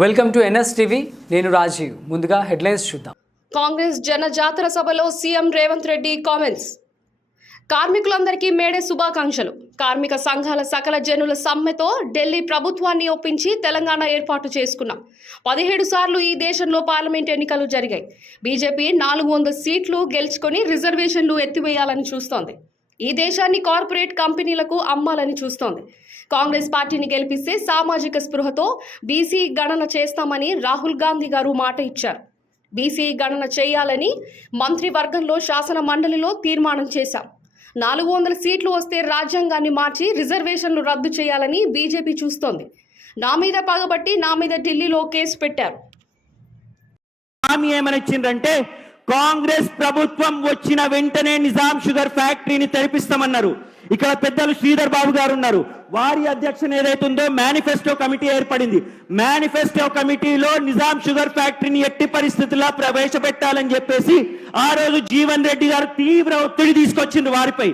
Welcome to NS TV. నేను రాజీవ్. ముందుగా headlines చూద్దాం. కాంగ్రెస్ జన జాతర సభలో సీఎం రేవంత్ రెడ్డి కామెంట్స్. కార్మికులందరికీ మేడే శుభాకాంక్షలు. కార్మిక సంఘాల సకల జనుల సమ్మెతో ఢిల్లీ ప్రభుత్వాన్ని ఒప్పించి తెలంగాణ ఏర్పాటు చేసుకున్నాం. పదిహేడు సార్లు ఈ దేశంలో పార్లమెంట్ ఎన్నికలు జరిగాయి. బీజేపీ నాలుగు వందల సీట్లు గెలుచుకొని రిజర్వేషన్లు ఎత్తివేయాలని చూస్తోంది. ఈ దేశాన్ని కార్పొరేట్ కంపెనీలకు అమ్మాలని చూస్తోంది. కాంగ్రెస్ పార్టీని గెలిపిస్తే సామాజిక స్పృహతో బీసీ గణన చేస్తామని రాహుల్ గాంధీ గారు మాట ఇచ్చారు. బీసీ గణన చేయాలని మంత్రివర్గంలో శాసన మండలిలో తీర్మానం చేశాం. నాలుగు వందల సీట్లు వస్తే రాజ్యాంగాన్ని మార్చి రిజర్వేషన్లు రద్దు చేయాలని బీజేపీ చూస్తోంది. నా మీద పగబట్టి నా మీద ఢిల్లీలో కేసు పెట్టారు. హామీ ఏమని ఇచ్చిందంటే కాంగ్రెస్ ప్రభుత్వం వచ్చిన వెంటనే నిజాం షుగర్ ఫ్యాక్టరీని తెరిపిస్తామన్నారు. ఇక్కడ పెద్దలు శ్రీధర్ బాబు గారు ఉన్నారు. వారి అధ్యక్షన ఏదైతుందో మేనిఫెస్టో కమిటీ ఏర్పడింది. మేనిఫెస్టో కమిటీలో నిజాం షుగర్ ఫ్యాక్టరీని ఎట్టి పరిస్థితుల్లో ప్రవేశపెట్టాలని చెప్పేసి ఆ రోజు జీవన్ రెడ్డి గారు తీవ్ర ఒత్తిడి తీసుకొచ్చింది వారిపై.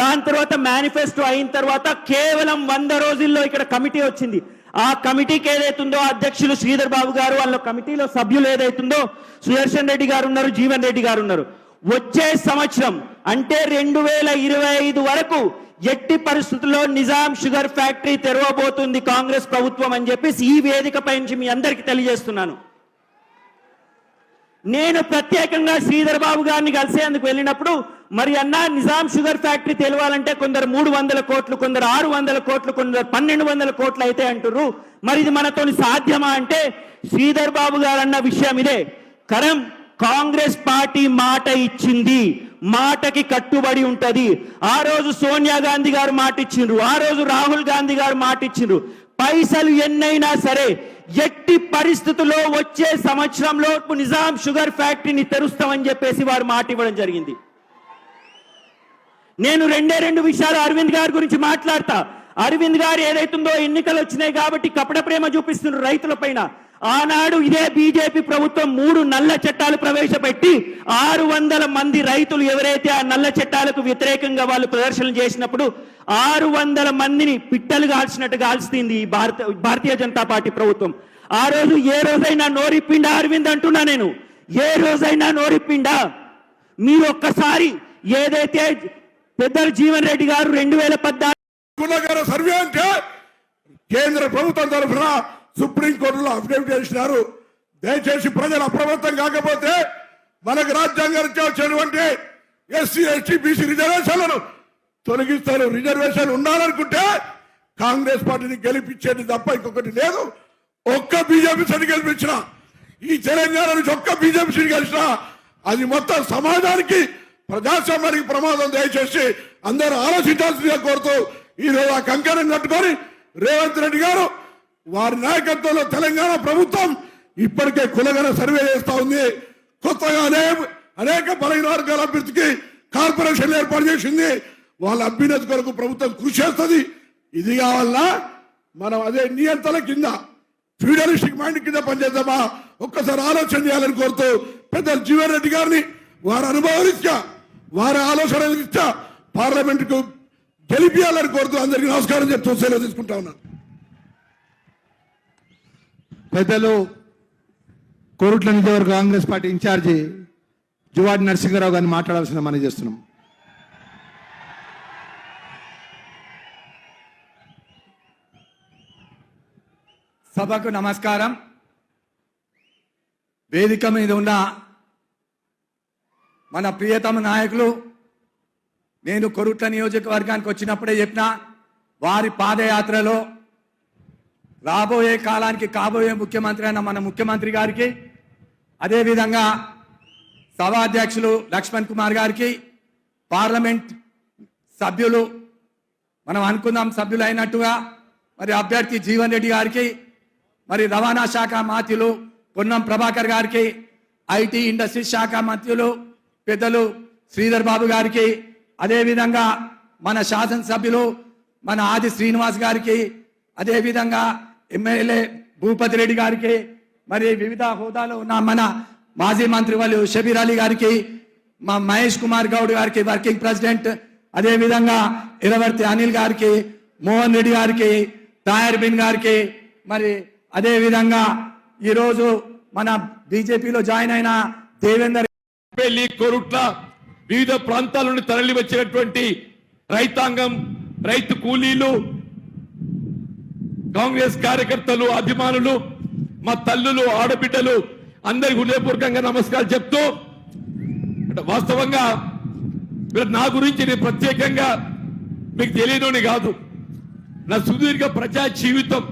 దాని తర్వాత మేనిఫెస్టో అయిన తర్వాత కేవలం వంద రోజుల్లో ఇక్కడ కమిటీ వచ్చింది. ఆ కమిటీకి ఏదైతుందో అధ్యక్షులు శ్రీధర్ బాబు గారు వాళ్ళ కమిటీలో సభ్యులు ఏదైతుందో సుదర్శన్ రెడ్డి గారు ఉన్నారు జీవన్ రెడ్డి గారు ఉన్నారు. వచ్చే సంవత్సరం అంటే రెండు వేల ఇరవై ఐదు వరకు ఎట్టి పరిస్థితుల్లో నిజాం షుగర్ ఫ్యాక్టరీ తెరవబోతుంది కాంగ్రెస్ ప్రభుత్వం అని చెప్పేసి ఈ వేదికపై నుంచి మీ అందరికీ తెలియజేస్తున్నాను. నేను ప్రత్యేకంగా శ్రీధర్ బాబు గారిని కలిసేందుకు వెళ్ళినప్పుడు మరి అన్న నిజాం షుగర్ ఫ్యాక్టరీ తెలవాలంటే కొందరు మూడు వందల కోట్లు కొందరు ఆరు వందల కోట్లు కొందరు పన్నెండు వందల కోట్లు అయితే అంటుర్రు. మరి ఇది మనతోని సాధ్యమా అంటే శ్రీధర్ బాబు గారు అన్న విషయం ఇదే. కరం కాంగ్రెస్ పార్టీ మాట ఇచ్చింది. మాటకి కట్టుబడి ఉంటది. ఆ రోజు సోనియా గాంధీ గారు మాటిచ్చిండ్రు ఆ రోజు రాహుల్ గాంధీ గారు మాటిచ్చిండ్రు పైసలు ఎన్నైనా సరే ఎట్టి పరిస్థితుల్లో వచ్చే సంవత్సరంలో నిజాం షుగర్ ఫ్యాక్టరీని తెరుస్తామని చెప్పేసి వారు మాట ఇవ్వడం జరిగింది. నేను రెండే రెండు విషయాలు అరవింద్ గారి గురించి మాట్లాడతా. అరవింద్ గారు ఏదైతుందో ఎన్నికలు వచ్చినాయి కాబట్టి కపట ప్రేమ చూపిస్తున్నారు రైతుల పైన. ఆనాడు ఇదే బీజేపీ ప్రభుత్వం మూడు నల్ల చట్టాలు ప్రవేశపెట్టి ఆరు వందల మంది రైతులు ఎవరైతే ఆ నల్ల చట్టాలకు వ్యతిరేకంగా వాళ్ళు ప్రదర్శనలు చేసినప్పుడు ఆరు వందల మందిని పిట్టలు కాల్చినట్టు కాల్చింది ఈ భారత భారతీయ జనతా పార్టీ ప్రభుత్వం. ఆ రోజు ఏ రోజైనా నోరిప్పిండా అరవింద్ అంటున్నా నేను. ఏ రోజైనా నోరిప్పిండా? మీరు ఒక్కసారి ఏదైతే పెద్దలు జీవన్ రెడ్డి గారు రెండు వేల పద్నాలుగు సర్వే అంటే కేంద్ర ప్రభుత్వం తరఫున సుప్రీంకోర్టులో అఫిడవిట్ చేసినారు. దయచేసి ప్రజలు అప్రమత్తం కాకపోతే మనకు రాజ్యాంగం వచ్చినటువంటి ఎస్సీ ఎస్టీ బీసీ రిజర్వేషన్లను తొలగిస్తారు రిజర్వేషన్ ఉండాలనుకుంటే కాంగ్రెస్ పార్టీని గెలిపించేది తప్ప ఇంకొకటి లేదు. ఒక్క బీజేపీ సీట్ గెలిపించిన ఈ తెలంగాణ నుంచి ఒక్క బీజేపీ సీట్ గెలిచిన అది మొత్తం సమాజానికి ప్రజాస్వామ్యానికి ప్రమాదం. దయచేసి అందరూ ఆలోచించాల్సిందిగా కోరుతూ ఈరోజు ఆ కంకణం కట్టుకొని రేవంత్ రెడ్డి గారు వారి నాయకత్వంలో తెలంగాణ ప్రభుత్వం ఇప్పటికే కులగన సర్వే చేస్తా ఉంది. కొత్తగా అనే- అనేక బలహీన వర్గాల అభ్యర్థికి కార్పొరేషన్ ఏర్పాటు చేసింది. వాళ్ళ అభ్యున్నతి కొరకు ప్రభుత్వం కృషి చేస్తుంది. ఇది కావాలన్నా మనం అదే నియంత్రణ కింద ఫ్యూడలిస్టిక్ మైండ్ కింద పనిచేద్దామా? ఒక్కసారి ఆలోచన చేయాలని కోరుతూ పెద్ద జీవన్ రెడ్డి గారిని వారి అనుభవరీత్యా వారి ఆలోచన రీత్యా పార్లమెంట్కు గెలిపియాలని కోరుతూ అందరికీ నమస్కారం చెప్తూ సెలవు తీసుకుంటా ఉన్నాను. పెద్దలు కోరుట్ల నియోజకవర్గ కాంగ్రెస్ పార్టీ ఇన్ఛార్జి జువాడి నరసింహారావు గారిని మాట్లాడాల్సిన మనం చేస్తున్నాం. సభకు నమస్కారం. వేదిక మీద ఉన్న మన ప్రియతమ నాయకులు నేను కొరుట్ల నియోజకవర్గానికి వచ్చినప్పుడే చెప్పిన వారి పాదయాత్రలో రాబోయే కాలానికి కాబోయే ముఖ్యమంత్రి అయిన మన ముఖ్యమంత్రి గారికి అదేవిధంగా సభాధ్యక్షులు లక్ష్మణ్ కుమార్ గారికి పార్లమెంట్ సభ్యులు మనం అనుకుందాం సభ్యులు అయినట్టుగా మరి అభ్యర్థి జీవన్ రెడ్డి గారికి మరి రవాణా శాఖ మంత్రులు పొన్నం ప్రభాకర్ గారికి ఐటీ ఇండస్ట్రీస్ శాఖ మంత్రులు పెద్దలు శ్రీధర్ బాబు గారికి అదేవిధంగా మన శాసనసభ్యులు మన ఆది శ్రీనివాస్ గారికి అదేవిధంగా ఎమ్మెల్యే భూపతి రెడ్డి గారికి మరి వివిధ హోదాలో ఉన్న మన మాజీ మంత్రి వాళ్ళు షబీర్ అలీ గారికి మా మహేష్ కుమార్ గౌడ్ గారికి వర్కింగ్ ప్రెసిడెంట్ అదేవిధంగా ఇరవర్తి అనిల్ గారికి మోహన్ రెడ్డి గారికి తాయర్ బిన్ గారికి మరి అదేవిధంగా ఈరోజు మన బీజేపీలో జాయిన్ అయిన దేవేందర్ పెళ్ళి కొరుట్ల వివిధ ప్రాంతాల నుండి తరలి వచ్చినటువంటి రైతాంగం రైతు కూలీలు కాంగ్రెస్ కార్యకర్తలు అభిమానులు మా తల్లులు ఆడబిడ్డలు అందరికి హృదయపూర్వకంగా నమస్కారాలు చెప్తూ అంటే వాస్తవంగా మీరు నా గురించి నేను ప్రత్యేకంగా మీకు తెలియనోని కాదు. నా సుదీర్ఘ ప్రజా జీవితం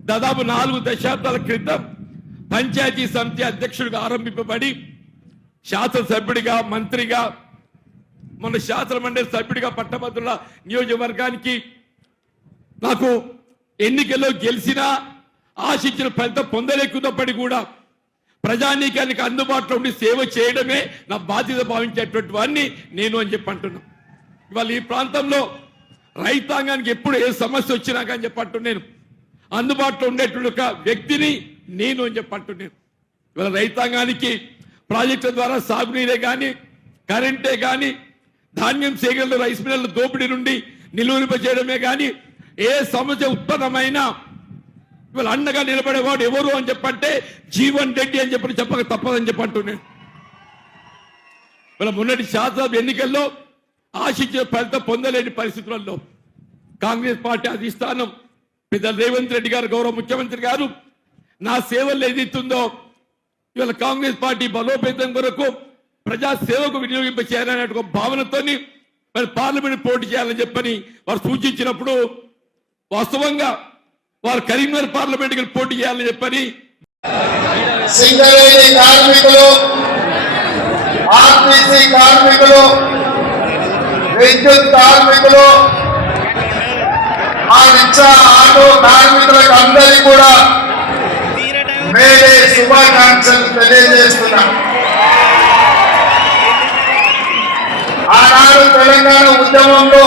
దాదాపు నాలుగు దశాబ్దాల క్రితం పంచాయతీ సమితి అధ్యక్షుడిగా ఆరంభింపబడి శాసనసభ్యుడిగా మంత్రిగా మన శాసనమండలి సభ్యుడిగా పట్టభద్రుల నియోజకవర్గానికి నాకు ఎన్నికల్లో గెలిచినా ఆశించిన ఫలితం పొందలేకున్నప్పటికీ కూడా ప్రజానీకానికి అందుబాటులో ఉండి సేవ చేయడమే నా బాధ్యత భావించేటువంటి వాడిని నేను అని చెప్పి అంటున్నాను ఇవాళ ఈ ప్రాంతంలో రైతాంగానికి ఎప్పుడు ఏ సమస్య వచ్చినా కానీ చెప్పి నేను అందుబాటులో ఉండేటువంటి ఒక వ్యక్తిని నేను అని చెప్పి నేను ఇవాళ రైతాంగానికి ప్రాజెక్టుల ద్వారా సాగునీరే కానీ కరెంటే కానీ ధాన్యం సేకరణ రైస్ మిల్లర్ల దోపిడీ నుండి నిలువరింప చేయడమే కానీ ఏ సమస్య ఉత్పన్నమైనా ఇవాళ అండగా నిలబడేవాడు ఎవరు అని చెప్పంటే జీవన్ రెడ్డి అని చెప్పి చెప్పక తప్పదని చెప్పంటున్నాను ఇవాళ మొన్నటి శాసనసభ ఎన్నికల్లో ఆశించిన ఫలితం పొందలేని పరిస్థితులలో కాంగ్రెస్ పార్టీ అధిష్టానం పెద్ద రేవంత్ రెడ్డి గారు గౌరవ ముఖ్యమంత్రి గారు నా సేవలు ఏదైతుందో ఇవాళ కాంగ్రెస్ పార్టీ బలోపేతం కొరకు ప్రజా సేవకు వినియోగింప చేయాలనే ఒక భావనతోని మరి పార్లమెంట్ పోటీ చేయాలని చెప్పని వారు సూచించినప్పుడు వాస్తవంగా వారు కరీంనగర్ పార్లమెంట్కి పోటీ చేయాలని చెప్పని సింగరేణి కార్మికులు ఆర్టీసీ కార్మికులు విద్యుత్ కార్మికులు ఆ నిత్యా ఆటో కార్మికులకు అందరికీ కూడా మేడే శుభాకాంక్షలు తెలియజేస్తున్నా. ఆనాడు తెలంగాణ ఉద్యమంలో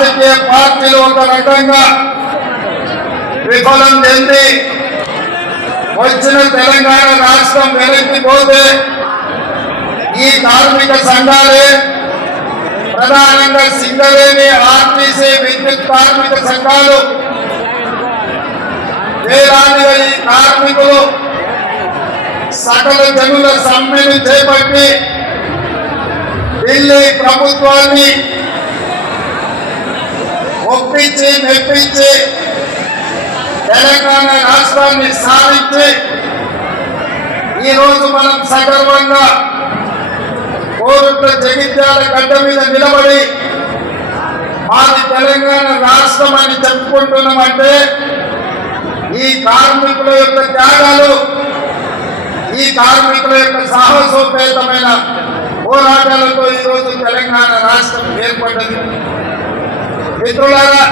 రాజకీయ పార్టీలు ఒక రకంగా విఫలం చెంది వచ్చిన తెలంగాణ రాష్ట్రం వెనక్కి ఈ కార్మిక సంఘాలే ప్రధానంగా సింగరేణి ఆర్టీసీ విద్యుత్ కార్మిక సంఘాలు. వేలాదిగా ఈ కార్మికులు సకల జనుల సమ్మెను చేపట్టి ఢిల్లీ ప్రభుత్వాన్ని ఒప్పించి మెప్పించి. తెలంగాణ రాష్ట్రాన్ని సాధించి. ఈరోజు మనం సగర్వంగా కోరుట్ల జగిత్యాల గడ్డ మీద నిలబడి మాది తెలంగాణ రాష్ట్రం అని చెప్పుకుంటున్నామంటే ఈ కార్మికుల యొక్క త్యాగాలు ఈ కార్మికుల యొక్క సాహసోపేతమైన పోరాటాలతో ఈరోజు తెలంగాణ రాష్ట్రం ఏర్పడ్డది. మిత్రులారా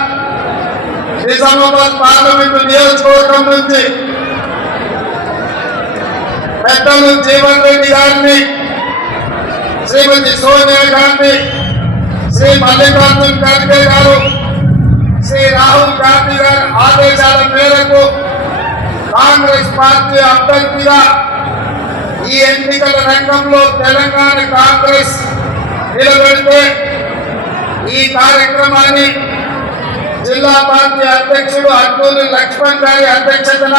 నిజామాబాద్ పార్లమెంటు నియోజకవర్గం నుంచి పెద్దలు జీవన్ రెడ్డి గారిని శ్రీమతి సోనియా గాంధీ శ్రీ మల్లికార్జున్ ఖర్గే గారు శ్రీ రాహుల్ గాంధీ గారి ఆదేశాల మేరకు కాంగ్రెస్ పార్టీ అభ్యర్థిగా ఈ ఎన్నికల రంగంలో తెలంగాణ కాంగ్రెస్ నిలబెడితే ఈ కార్యక్రమాన్ని జిల్లా పార్టీ అధ్యక్షుడు అర్జును లక్ష్మణ్ గారి అధ్యక్షతన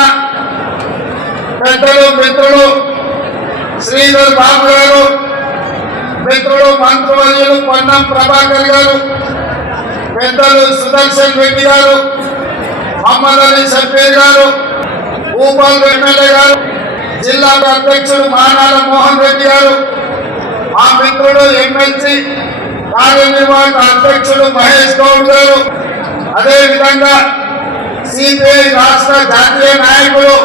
పెద్దలు మిత్రులు శ్రీధర్ బాబు గారు మిత్రులు మంత్రివర్యులు పొన్నం ప్రభాకర్ గారు పెద్దలు సుదర్శన్ రెడ్డి గారు మహమ్మద్ అలీ సఫీర్ గారు భూపాల్ ఎమ్మెల్యే గారు జిల్లా అధ్యక్షుడు మానాల మోహన్ రెడ్డి గారు మా మిత్రుడు ఎమ్మెల్సీ కార్యనిర్వాహక అధ్యక్షుడు మహేష్ గౌడ్ గారు. అదే విధంగా సిపిఐ రాష్ట్ర జాతీయ నాయకులు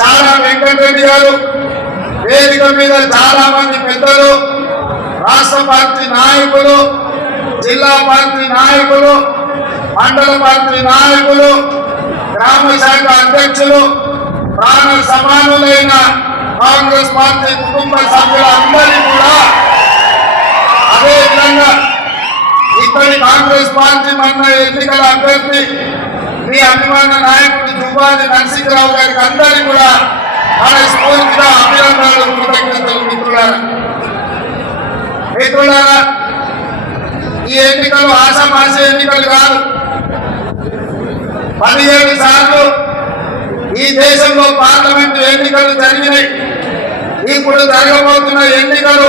తారా వెంకటరెడ్డి గారు. వేదిక మీద చాలా మంది పెద్దలు రాష్ట్ర పార్టీ నాయకులు జిల్లా పార్టీ నాయకులు మండల పార్టీ నాయకులు గ్రామ శాఖ అధ్యక్షులు ప్రాణ సమానులైన కాంగ్రెస్ పార్టీ కుటుంబ సభ్యులందరినీ కూడా అదే విధంగా ఇక్కడి కాంగ్రెస్ పార్టీ మన ఎన్నికల అభ్యర్థి మీ అభిమాన నాయకుడు దుబ్బాది నరసింహరావు గారికి అందరికీ కూడా మనస్ఫూర్తిగా అభినందనలు కృతజ్ఞతలు మిత్రులారా. మిత్రులారా ఈ ఎన్నికలు ఆశామాస ఎన్నికలు కాదు. పదిహేడు సార్లు ఈ దేశంలో పార్లమెంటు ఎన్నికలు జరిగినాయి. ఇప్పుడు జరగబోతున్న ఎన్నికలు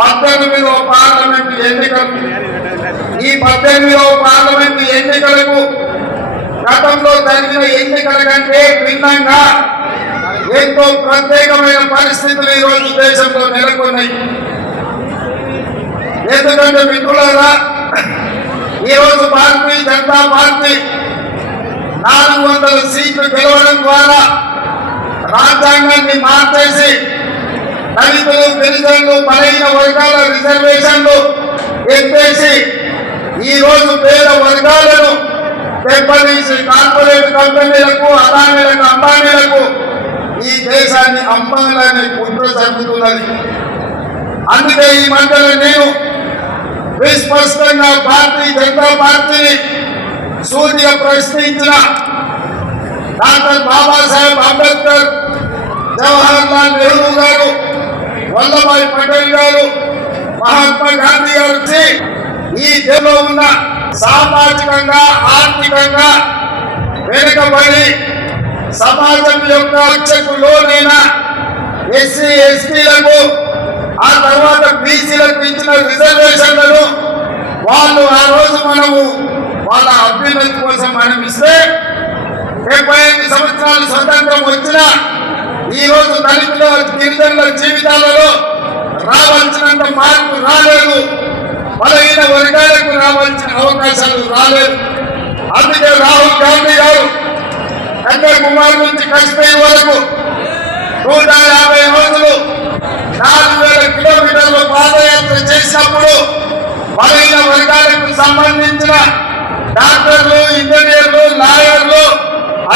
పద్దెనిమిదవ పార్లమెంటు ఎన్నికలు. ఈ పద్దెనిమిదవ పార్లమెంటు ఎన్నికలకు గతంలో జరిగిన ఎన్నికల కంటే భిన్నంగా ఎంతో ప్రత్యేకమైన పరిస్థితులు ఈరోజు దేశంలో నెలకొన్నాయి. ఎందుకంటే మిత్రులారా ఈరోజు భారతీయ జనతా పార్టీ నాలుగు వందల సీట్లు గెలవడం ద్వారా రాజ్యాంగాన్ని మార్చేసి దళితులు గిరిజనులు బలహీన వర్గాల రిజర్వేషన్లు ఎత్తేసి ఈ రోజు పేద వర్గాలను దెబ్బతీసి కార్పొరేట్ కంపెనీలకు అదానీలకు అంబానీలకు ఈ దేశాన్ని అమ్మాలని కుట్ర జరుగుతున్నది. అందుకే ఈ మధ్యలో నేను విస్పష్టంగా భారతీయ జనతా పార్టీని సూర్య ప్రశ్నించిన డాక్టర్ బాబాసాహెబ్ అంబేద్కర్ జవహర్ లాల్ నెహ్రూ గారు వల్లభాయ్ పటేల్ గారు మహాత్మా గాంధీ గారు వచ్చి ఈ దేశంలో ఉన్న సామాజికంగా ఆర్థికంగా వెనుకబడి సమాజం యొక్క రక్షకు లోనైన ఎస్సీ ఎస్టీలకు ఆ తర్వాత బీసీలకు ఇచ్చిన రిజర్వేషన్లను వాళ్ళు ఆ రోజు మనము వాళ్ళ అభ్యున్నతి కోసం మనం ఇస్తే డెబ్బై ఐదు సంవత్సరాలు స్వతంత్రం వచ్చిన ఈ రోజు దళితుల గిరిజనుల జీవితాలలో రావాల్సినంత మార్పు రాలేదు. బలహీన వర్గాలకు రావాల్సిన అవకాశాలు రాలేదు. అందుకే రాహుల్ గాంధీ గారు కన్యాకుమారి నుంచి కాశ్మీర్ వరకు నూట యాభై రోజులు నాలుగు వేల కిలోమీటర్లు పాదయాత్ర చేసినప్పుడు బలహీన వర్గాలకు సంబంధించిన డాక్టర్లు ఇంజనీర్లు లాయర్లు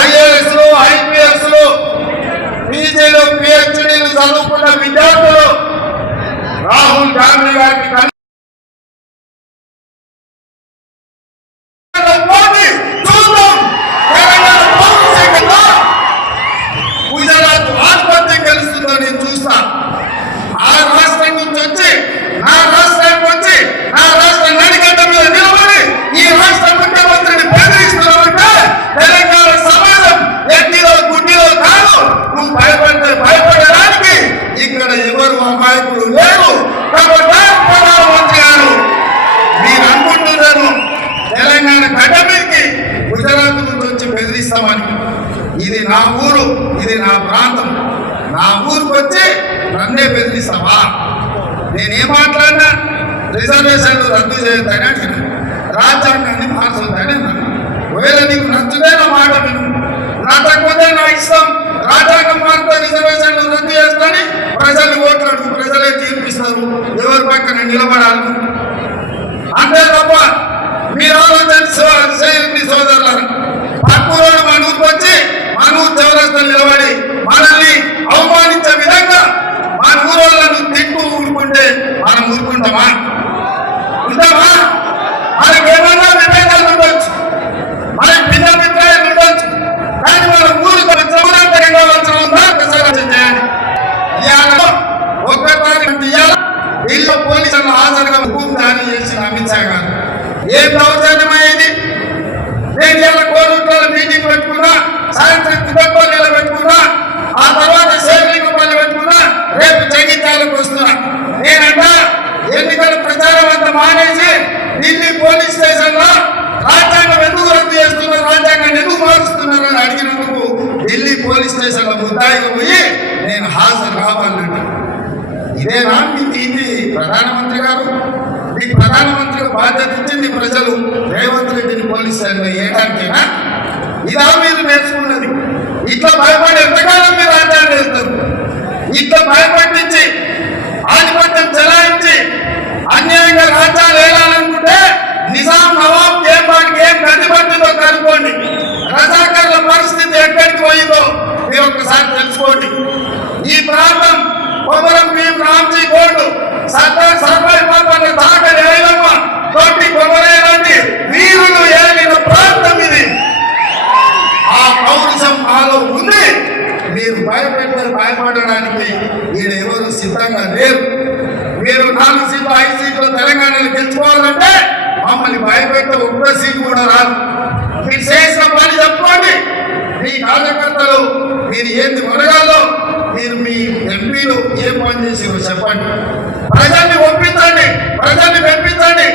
ఐఏఎస్లు ఐపీఎస్లు పీజీలు పిహెచ్డీలు చదువుకున్న విద్యార్థులు రాహుల్ గాంధీ గారికి కన్- మోదీ చూద్దాం తెలంగాణ భవిష్యత్తులో గుజరాత్ ఆత్మహత్య గెలుస్తుందో నేను చూస్తా ఆ రాష్ట్రం నుంచి వచ్చి నా రాష్ట్రానికి వచ్చి నా రాష్ట్ర నడిగడ్డ మీద నిలబడి ఈ రాష్ట్ర ముఖ్యమంత్రిని బెదిరిస్తున్నామంటే తెలంగాణ సమాజం ఎట్టిలో గుడ్డిలో కాదు నువ్వు భయపడితే భయపడడానికి ఇక్కడ ఎవరు అమాయకులు లేరు కాబట్టి ప్రధానమంత్రి గారు మీరు అనుకుంటున్నారు తెలంగాణ గడ్డ మీదకి గుజరాత్ నుంచి వచ్చి బెదిరిస్తామని ఇది నా ఊరు ఇది నా ప్రాంతం నా ఊరికి వచ్చి నన్నే బెదిరిస్తావా నేనేం మాట్లాడినా రిజర్వేషన్లు రద్దు చేయొద్దని అంటున్నా రాజ్యాంగాన్ని మార్చొద్దని అన్నాను ఒకవేళ నీకు నచ్చుదే నా మాట విను నచ్చకపోతే నా ఇష్టం రాజ్యాంగం మారితే రిజర్వేషన్లు రద్దు చేస్తానని ప్రజలు ఓట్లు ప్రజలే తీర్పిస్తారు ఎవరి పక్కన నిలబడాలి. అంతే తప్ప మీరు ఆలోచన సోదరులను. పక్కూరోడు మన ఊరికి వచ్చి మన ఊరు చౌరస్తా నిలబడి మనల్ని అవమానించే విధంగా మన ఊరోళ్ళను తిట్టు ఊరుకుంటే మనం ఊరుకుంటామా ఉంటామా మనకి ఏమైనా విభేదాలు ఉండొచ్చు మనకి భిన్నాభిప్రాయాలు ఉండొచ్చు కానీ మన ఊరికి చౌరంతరంగా వచ్చిన ఉందా ప్రసారం చేయాలి ఇవాళ ఒక్క తారీఖు ఇవాళ ఢిల్లీ పోలీసులు హాజరుగా హుకుం జారీ చేసిన అమిత్ షా గారు ఏ ప్రవచనమైంది నేను ఇలా కోరుట్లో మీటింగ్ పెట్టుకున్నా సాయంత్రం కుటుంబాలు పెట్టుకున్నా ఆ తర్వాత సేవలింగపల్లి పెట్టుకున్నా రేపు జగిత్యాలకు వస్తున్నా. నేనంట ఎన్నికల ప్రచారం అంతా మానేసి ఢిల్లీ పోలీస్ స్టేషన్లో రాజ్యాంగం ఎందుకు రద్దు చేస్తున్నారు? రాజ్యాంగాన్ని ఎందుకు మారుస్తున్నారు అని అడిగినందుకు ఢిల్లీ పోలీస్ స్టేషన్లో ముద్దాయిగా పోయి నేను హాజరు కావాలంట. ఇదేనా మీ ఇది ప్రధానమంత్రి గారు మీ ప్రధానమంత్రి బాధ్యత ఇచ్చింది ప్రజలు రేవంత్ రెడ్డిని పోలీస్ స్టేషన్లో వేయడానికేనా ఇదా మీరు నేర్చుకున్నది? ఇట్లా భయపడి ఎంతకాలం మీరు రాజ్యాన్ని చేస్తారు? ఇట్లా భయపడించి ఆధిపత్యం చెలాయించి అన్యాయంగా రాజ్యాలు వేయాలనుకుంటే నిజాం నవాబ్ దేపానికి ఏం గది పట్టిందో కనుక్కోండి. రజాకర్ల పరిస్థితి ఎక్కడికి పోయిందో మీరు ఒక్కసారి తెలుసుకోండి. ఈ ప్రాంతం కొమరం భీం రామ్జీ గోల్డ్ సర్దార్ సర్వాయి పాపన్న దాకా ఐలమ్మ తోటి కొమరే వీరులు ఏలిన ప్రాంతం ఇది. ఆ పౌరుషం మాలో ఉంది. మీరు భయపెట్టారు భయపడడానికి నేను ఎవరు సిద్ధంగా లేరు. మీరు నాలుగు సీట్లు ఐదు సీట్లు తెలంగాణలో గెలుచుకోవాలంటే మమ్మల్ని భయపెట్టే ఒక్క సీట్ కూడా రాదు. మీరు చేసిన పని చెప్పుకోండి మీ కార్యకర్తలు మీరు ఏంది మొరగాల్లో మీరు మీ ఎంపీలు ఏం పని చేసారో చెప్పండి. ప్రజల్ని ఒప్పించండి. ప్రజల్ని పెంపించండి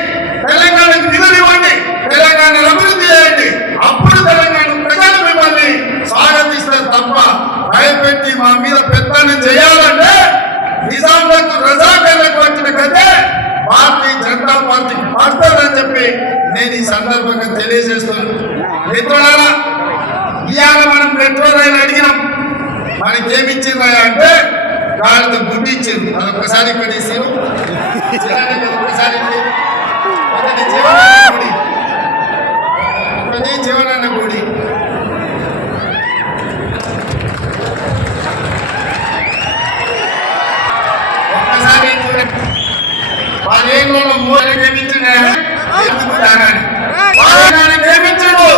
తెలంగాణకు నిధులు ఇవ్వండి. తెలంగాణ అభివృద్ధి చేయండి. అప్పుడు తెలంగాణ ప్రజలు మిమ్మల్ని స్వాగతిస్తారు తప్ప భయపెట్టి మా మీద పెత్తనం చేయాలంటే నిజాంలకు రజాకర్లకు వచ్చిన కంటే పార్టీ జనతా పార్టీకి పడతారని చెప్పి నేను ఈ సందర్భంగా తెలియజేస్తున్నాను. మిత్రులారా ఇవాళ మనం పెట్రోల్ రైలు అడిగినాం. మనకి ఏమి ఇచ్చిందా అంటే వాళ్ళతో గుడ్డి ఇచ్చింది అదొక్కసారి ఇక్కడ ఇచ్చి ఒకసారి ఇచ్చి. జీవనాన్న గుడి ఒకటి జీవనాన్న గుడి ఒక్కసారి చూడండి. పదేళ్ళలో మూడు ప్రేమించిన ప్రేమించడు.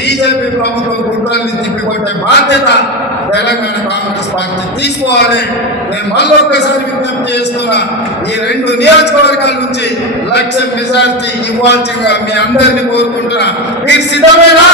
బీజేపీ ప్రభుత్వం కుట్రల్ని తిప్పికొట్టే బాధ్యత తెలంగాణ కాంగ్రెస్ పార్టీ తీసుకోవాలి. నేను మళ్ళొక్కసారి విజ్ఞప్తి చేస్తున్నా ఈ రెండు నియోజకవర్గాల నుంచి లక్ష మెజార్టీ ఇవ్వాల్సిందిగా మీ అందరినీ కోరుకుంటున్నా. మీరు సిద్ధమేనా?